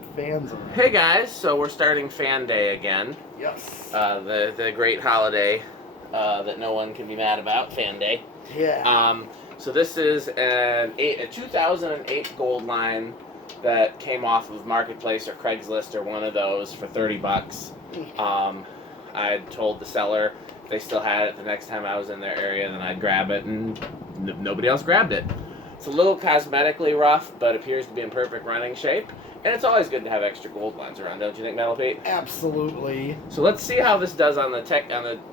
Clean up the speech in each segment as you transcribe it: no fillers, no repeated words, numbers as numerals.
some fans around. Hey guys, so we're starting Fan Day again. Yes. The great holiday that no one can be mad about, Fan Day. Yeah. So this is a 2008 gold line that came off of Marketplace or Craigslist or one of those for $30. I told the seller if they still had it the next time I was in their area, then I'd grab it, and nobody else grabbed it. It's a little cosmetically rough, but appears to be in perfect running shape. And it's always good to have extra gold lines around, don't you think, Metal Pete? Absolutely. So let's see how this does on the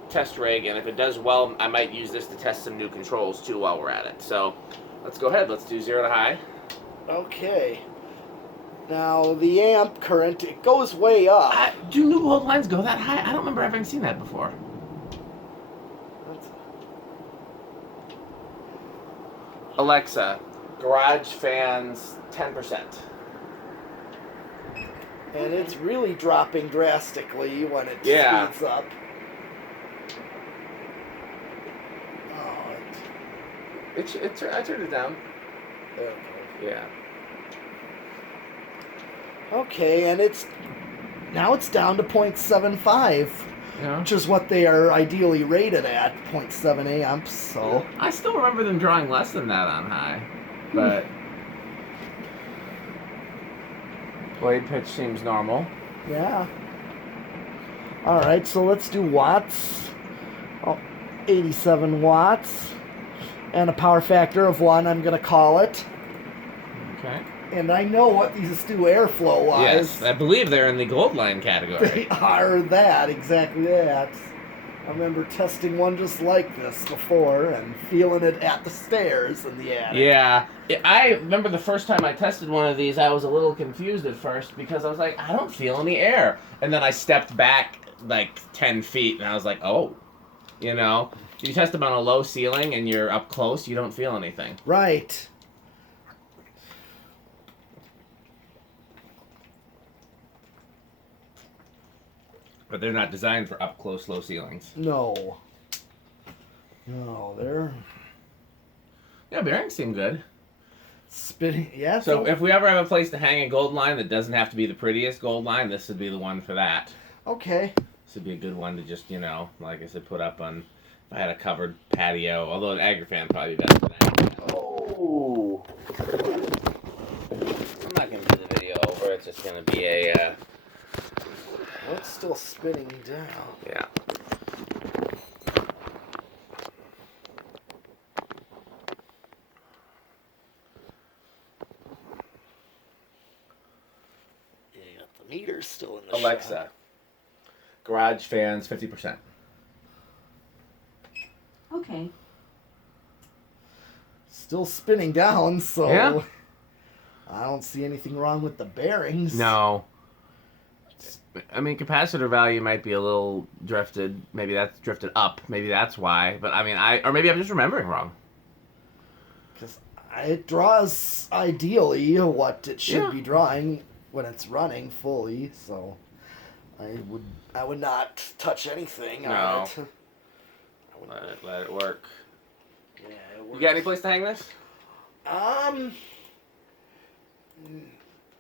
test rig, and if it does well, I might use this to test some new controls too while we're at it. So let's go ahead. Let's do 0 to high. Okay. Now the amp current, it goes way up. Do new gold lines go that high? I don't remember having seen that before. Alexa, garage fans 10%. And it's really dropping drastically when it speeds up. Oh, I turned it down. there we go. Yeah. Okay, and now it's down to 0.75, Yeah. which is what they are ideally rated at, 0.7 amps. So I still remember them drawing less than that on high, but blade pitch seems normal. yeah. All right, so let's do watts. Oh, 87 watts, and a power factor of 1. I'm gonna call it. Okay. And I know what these do airflow-wise. Yes, I believe they're in the gold line category. They are that, exactly that. I remember testing one just like this before and feeling it at the stairs in the attic. Yeah. I remember the first time I tested one of these, I was a little confused at first because I was like, I don't feel any air. And then I stepped back like 10 feet and I was like, oh, you know. If you test them on a low ceiling and you're up close, you don't feel anything. Right. But they're not designed for up close, low ceilings. No. No, they're Yeah, bearings seem good. spinning. Yeah. So if we ever have a place to hang a gold line that doesn't have to be the prettiest gold line, this would be the one for that. Okay. This would be a good one to just, you know, like I said, put up on, if I had a covered patio, although an Agrifan probably be better than that. Oh! I'm not going to do the video over, it's just going to be a, Well, it's still spinning down. yeah. Yeah, the meter's still in the Alexa, shot. garage fans 50%. Okay. Still spinning down, so Yeah. I don't see anything wrong with the bearings. No. I mean, capacitor value might be a little drifted. Maybe that's drifted up. Maybe that's why. But I mean, or maybe I'm just remembering wrong. Because it draws ideally what it should Yeah. be drawing when it's running fully. So I would not touch anything on it. Let it work. Yeah, it You works. got any place to hang this?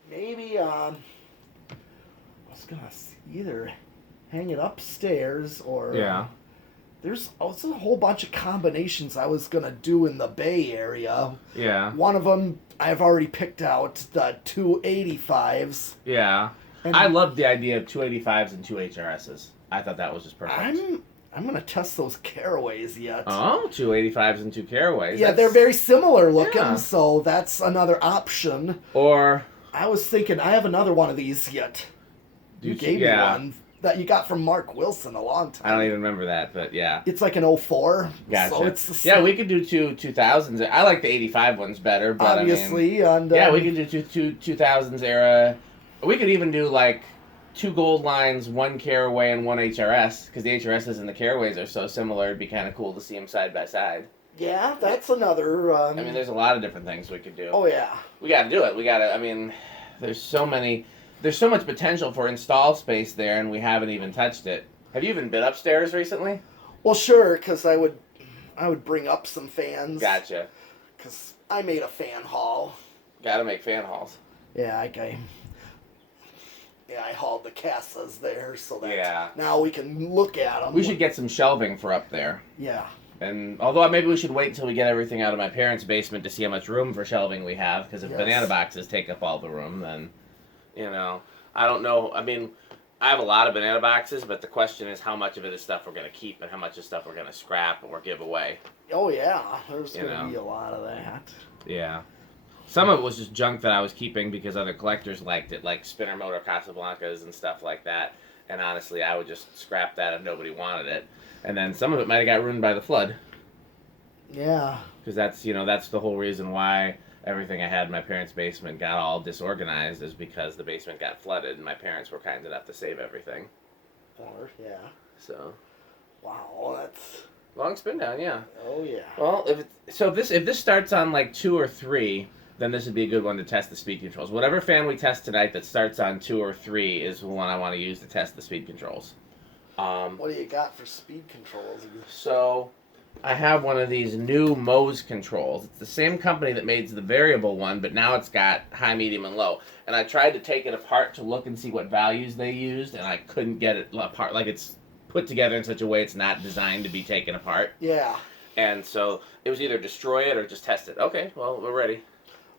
Maybe I was gonna either hang it upstairs or Yeah. There's also a whole bunch of combinations I was gonna do in the Bay Area. Yeah. One of them I've already picked out, the 285s. Yeah. And I loved the idea of 285s and 2 HRSs. I thought that was just perfect. I'm gonna test those Caraways yet. Oh, 285s and 2 Caraways. Yeah, they're very similar looking, so that's another option. Or I was thinking, I have another one of these yet. You gave me one that you got from Mark Wilson a long time. I don't even remember that, but yeah. It's like an 04. Gotcha. So it's the same. Yeah, we could do 2000s. I like the 85 ones better, but obviously. I mean, yeah, we could do 2000s era. We could even do like 2 gold lines, 1 Caraway, and 1 HRS, because the HRSs and the Caraways are so similar. It'd be kind of cool to see them side by side. Yeah, that's another. I mean, there's a lot of different things we could do. Oh yeah. We got to do it. We got to. I mean, there's so much potential for install space there, and we haven't even touched it. Have you even been upstairs recently? Well, sure, because I would bring up some fans. Gotcha. Because I made a fan haul. Got to make fan hauls. Yeah, Yeah, I hauled the casas there so that Yeah. now we can look at them. We should get some shelving for up there. Yeah. And although maybe we should wait until we get everything out of my parents' basement to see how much room for shelving we have, because if banana boxes take up all the room, then, you know, I don't know. I mean, I have a lot of banana boxes, but the question is how much of it is stuff we're going to keep and how much is stuff we're going to scrap or give away. Oh, yeah. There's going to be a lot of that. Yeah. Some of it was just junk that I was keeping because other collectors liked it, like spinner motor Casablancas and stuff like that. And honestly, I would just scrap that if nobody wanted it. And then some of it might have got ruined by the flood. Yeah. Because that's, you know, that's the whole reason why everything I had in my parents' basement got all disorganized, is because the basement got flooded and my parents were kind enough to save everything. Yeah. So. Wow, that's... Long spin down, yeah. Oh, yeah. Well, if this starts on like 2 or 3, then this would be a good one to test the speed controls. Whatever fan we test tonight that starts on 2 or 3 is the one I want to use to test the speed controls. What do you got for speed controls? So, I have one of these new Mose controls. It's the same company that made the variable one, but now it's got high, medium, and low. And I tried to take it apart to look and see what values they used, and I couldn't get it apart. Like, it's put together in such a way it's not designed to be taken apart. Yeah. And so, it was either destroy it or just test it. Okay, well, we're ready.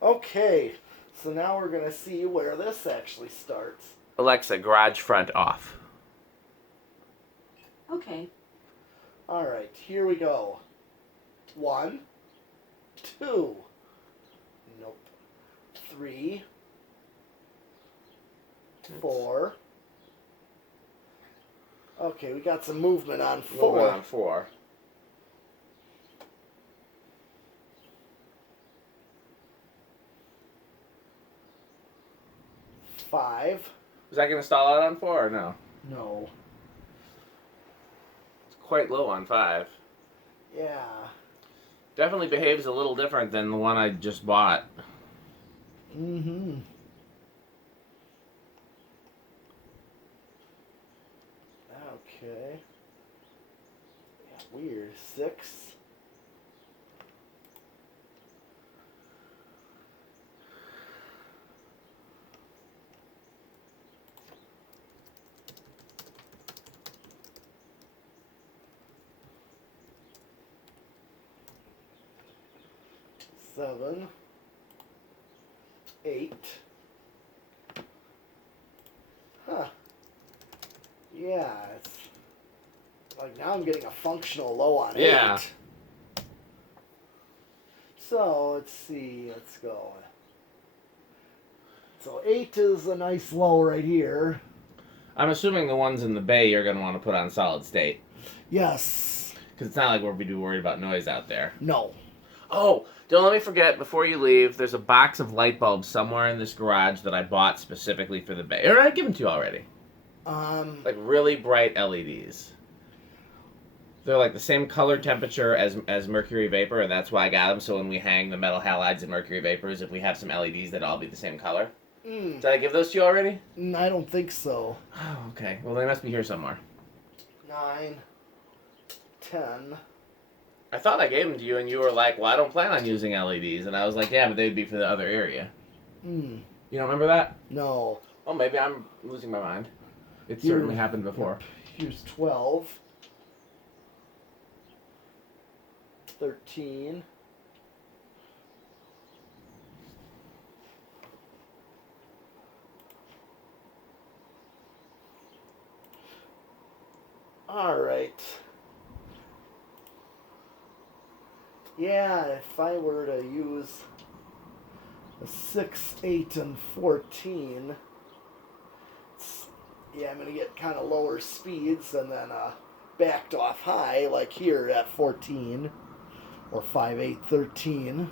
Okay, so now we're going to see where this actually starts. Alexa, garage front off. Okay. All right, here we go. 1, 2. Nope. 3, 4. Okay, we got some movement on 4. Movement on 4. 5. Is that going to stall out on 4 or no? No. It's quite low on 5. Yeah. Definitely behaves a little different than the one I just bought. Mm-hmm. Okay. Yeah, weird. 6. Seven, 8. Huh. Yeah, it's like now I'm getting a functional low on 8. Yeah. So let's see, let's go. So 8 is a nice low right here. I'm assuming the ones in the bay you're going to want to put on solid state. Yes. Because it's not like we'll be worried about noise out there. No. Oh, don't let me forget, before you leave, there's a box of light bulbs somewhere in this garage that I bought specifically for the bay. Or I given to you already. Like really bright LEDs. They're like the same color temperature as mercury vapor, and that's why I got them. So when we hang the metal halides and mercury vapors, if we have some LEDs, they'd all be the same color. Did I give those to you already? I don't think so. Oh, okay. Well, they must be here somewhere. 9, 10. I thought I gave them to you, and you were like, well, I don't plan on using LEDs. And I was like, yeah, but they'd be for the other area. You don't remember that? No. Oh, maybe I'm losing my mind. It certainly happened before. Here's 12. 13. All right. Yeah, if I were to use a 6, 8, and 14, yeah, I'm going to get kind of lower speeds and then backed off high, like here at 14, or 5, 8, 13.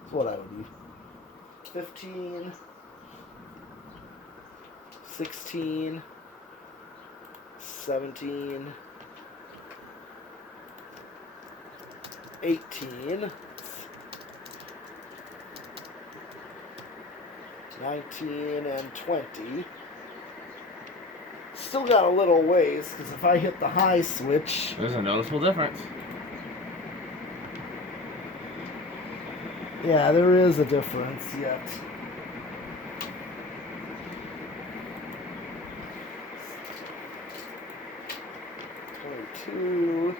That's what I would use. 15, 16, 17, 18, 19, and 20. Still got a little ways, because if I hit the high switch... There's a noticeable difference. Yeah, there is a difference yet. 22.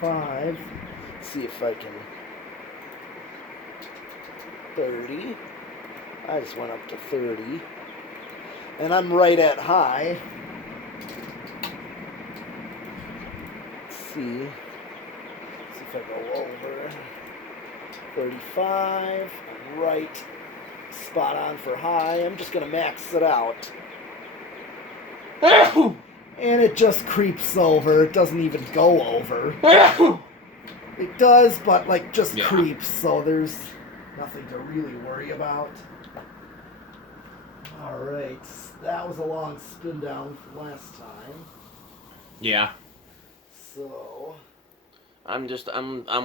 25. See if I can. 30. I just went up to 30. And I'm right at high. Let's see. See if I go over. 35. I'm right. Spot on for high. I'm just going to max it out. And it just creeps over. It doesn't even go over. It does, but like just creeps, so there's nothing to really worry about. Alright, that was a long spin down from last time. Yeah. So I'm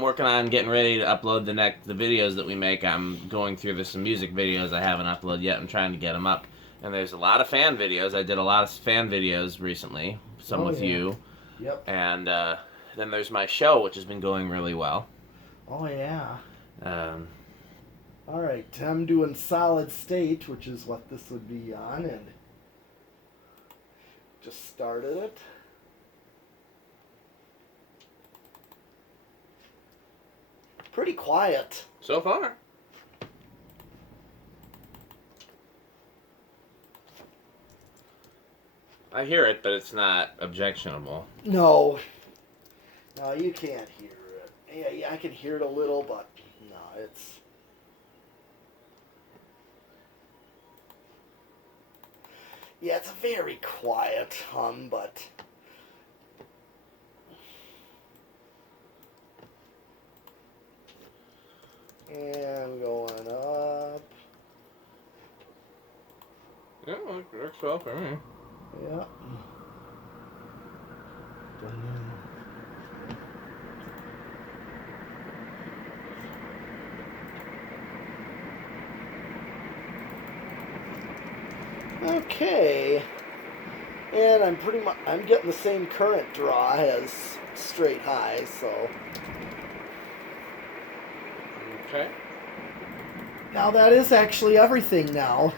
working on getting ready to upload the videos that we make. I'm going through some music videos I haven't uploaded yet. I'm trying to get them up. And there's a lot of fan videos. I did a lot of fan videos recently, some with you. Yep. And then there's my show, which has been going really well. Oh, yeah. All right, I'm doing solid state, which is what this would be on, and just started it. Pretty quiet. So far. I hear it, but it's not objectionable. No. No, you can't hear it. Yeah, I can hear it a little, but no, it's... Yeah, it's a very quiet hum, but... And going up. Yeah, it works well for me. Yeah. Okay. And I'm getting the same current draw as straight highs, so. Okay. Now that is actually everything now.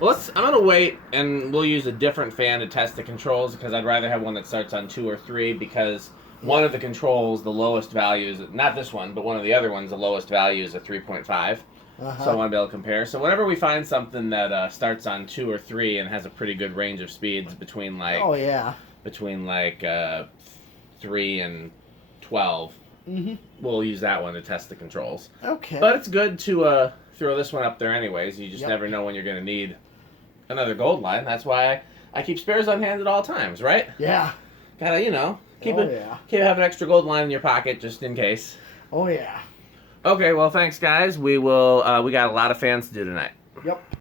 Well, I'm going to wait, and we'll use a different fan to test the controls, because I'd rather have one that starts on 2 or 3, because one of the controls, the lowest value is, not this one, but one of the other ones, the lowest value is a 3.5. So I want to be able to compare. So whenever we find something that starts on 2 or 3 and has a pretty good range of speeds between like... Oh, yeah. Between like 3 and 12, we'll use that one to test the controls. Okay. But it's good to throw this one up there anyways. You just never know when you're going to need another gold line. That's why I keep spares on hand at all times, right? Yeah. Gotta, keep have an extra gold line in your pocket just in case. Oh, yeah. Okay, well, thanks, guys. We got a lot of fans to do tonight. Yep.